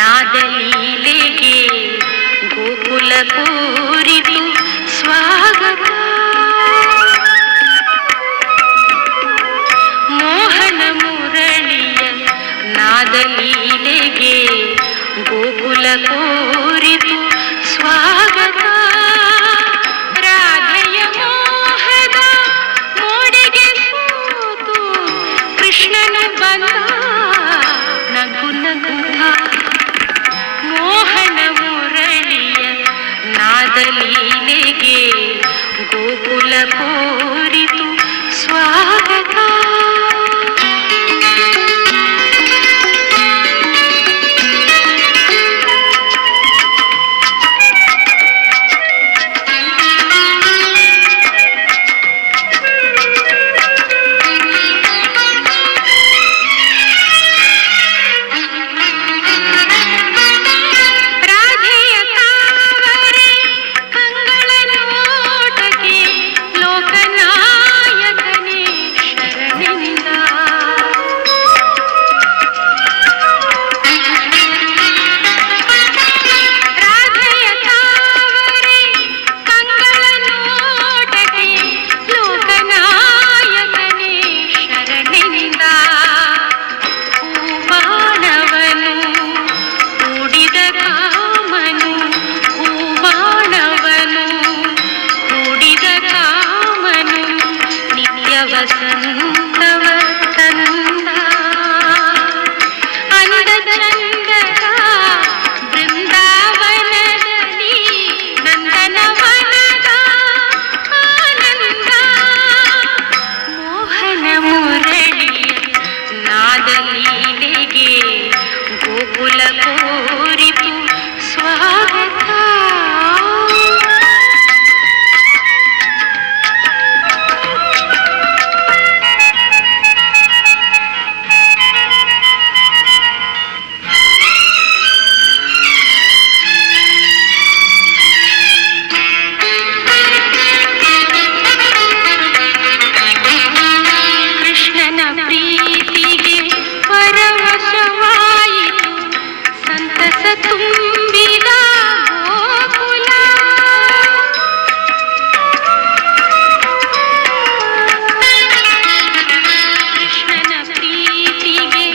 ನಾದಲೀಲೆಗೆ ಗೋಕುಲ ಕೋರಿತು ಸ್ವಾಗತ. ಮೋಹನ ಮುರಳಿಯ ನಾದಲೀಲೆಗೆ ಗೋಕುಲ ಕೋರಿತು ಸ್ವಾಗತ. ರಾಧೆಯ ಮೋಹದ ಮೋಡಿಗೆ ಸೋತು ಕೃಷ್ಣನು ಬಂದ ನಗು ನಗುತ್ತ. ಮೋಹನ ಮುರಳಿಯ ನಾದಲೀಲೆಗೆ ಗೋಕುಲ ಕೋರಿತು ಸ್ವಾಗತ. ವಸಂತವ ತಂದ ಅಂದ ಚಂದದ ಬೃಂದಾವನದಲ್ಲಿ ನಂದನವನದ ಆನಂದ. ಮೋಹನ ಮುರಳಿಯ ನಾದಲೀಲೆಗೆ ಗೋಕುಲ ಕೋರಿತು ಸ್ವಾಗತ. ಪ್ರೀತಿಗೆ ಪರವಶವಾಯಿತು ಸಂತಸ ತುಂಬಿದ ಗೋಕುಲ. ಕೃಷ್ಣನ ಪ್ರೀತಿಗೆ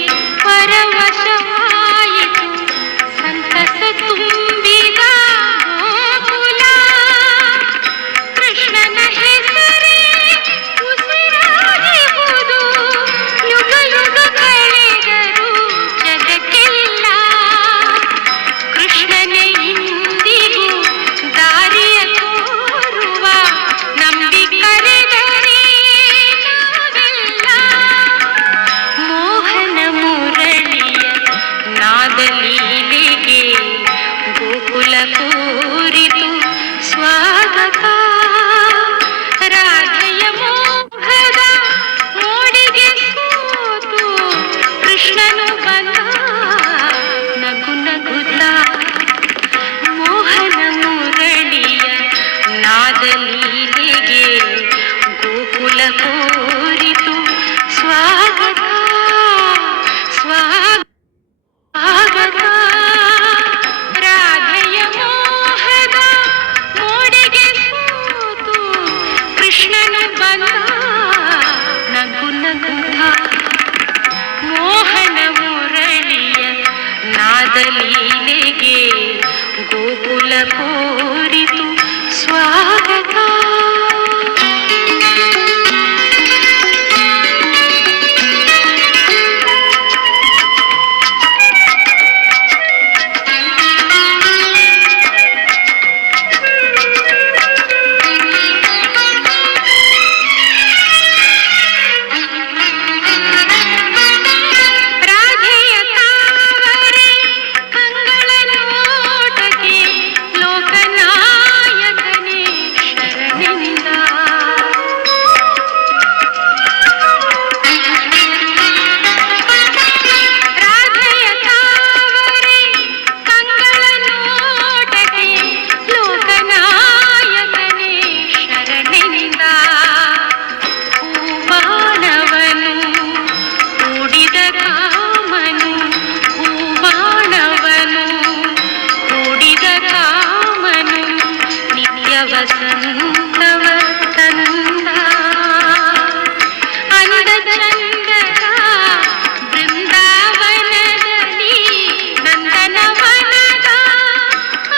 ಪರವಶವಾಯಿತು ಸಂತಸ ತುಂಬಿದ ಗೋಕುಲ. ಕೃಷ್ಣನ ಹೆಸರೇ ಉಸಿರಾಗಿಹುದು ಯುಗ ಯುಗ ಕಳೆದರು ಜಗಕ್ಕೆಲ್ಲ. ಕೃಷ್ಣನೇ ಇಂದಿಗೂ ದಾರಿಯ ತೋರುವ ನಂಬಿ ಕರೆದರೆ ನಾವೆಲ್ಲ. ಮೋಹನ ಮುರಳಿಯ ನಾದಲೀಲೆಗೆ ಗೋಕುಲ ಕೋರಿತು ಸ್ವಾಗತ. ರಾಧೆಯ ಮೋಹದ ಮೋಡಿಗೆ ಸೋತು ಕೃಷ್ಣನು ಬಂದ ನಗು ನಗುತ್ತ. ಮೋಹನ ಮುರಳಿಯ ನಾದಲೀಲೆಗೆ ಗೋಕುಲ ಕೋರಿತು ಸ್ವಾಗತ ಸ್ವಾಗತ. ರಾಧೆಯ ಮೋಹದ ಮೋಡಿಗೆ ಸೋತು ಕೃಷ್ಣನು ಬಂದ ನಗು ನಗುತ್ತ. ಮೋಹನ ಮುರಳಿಯ ನಾದಲೀಲೆಗೆ ಗೋಕುಲ ಕೋರಿತು ಸ್ವಾಗತ. ರಾಧೆಯ ತಾವರೆ ಕಂಗಳ ನೋಟಕ್ಕೆ ಲೋಕನಾಯಕನೇ ಶರಣ. ವಸಂತವ ತಂದ ಅಂದ ಚಂದದ ಬೃಂದಾವನದಲ್ಲಿ ನಂದನವನದ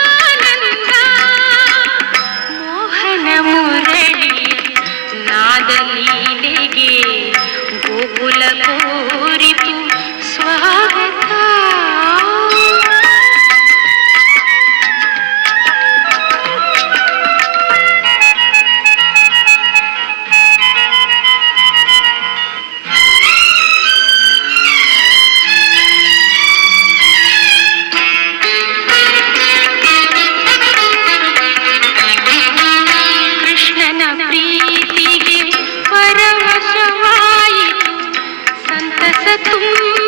ಆನಂದ ಮೋಹನ ಮುರಳಿ ನಾದ ಲೀಲೆಗೆ ಗೋಕುಲ ಕೋರಿತು ಸ್ವಾಗತ. ಕೃಷ್ಣನ ಪ್ರೀತಿಗೆ ಪರವಶವಾಯಿತು ಸಂತಸ ತುಂಬ